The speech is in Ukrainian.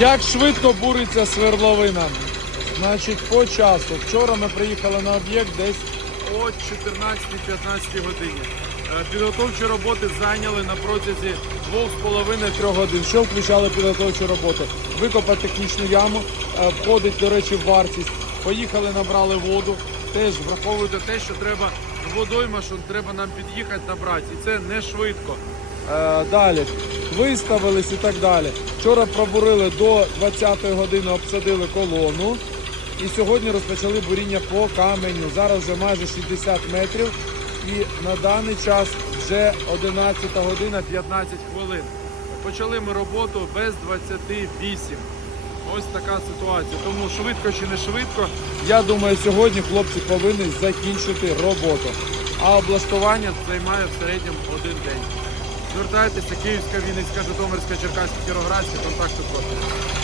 Як швидко буриться свердловина? Значить, по часу. Вчора ми приїхали на об'єкт десь о 14-15 годині. Е, Підготовчі роботи зайняли на протязі 2,5-3 годин. Що включали підготовчі роботи? Викопати технічну яму, е, входить, до речі, в вартість. Поїхали, набрали воду. Теж враховуйте те, що треба водойма, що треба нам під'їхати, набрати. І це не швидко. Е, далі виставились і так далі. Вчора пробурили до 20-ї години, обсадили колону. І сьогодні розпочали буріння по каменю. Зараз вже майже 60 метрів. І на даний час вже 11 година 15 хвилин. Почали ми роботу без 28. Ось така ситуація. Тому швидко чи не швидко, я думаю, сьогодні хлопці повинні закінчити роботу. А облаштування займає в середньому один день. Звертайтеся, Київська, Вінницька, Житомирська, Черкаська, Кіроградська, контакти профіль.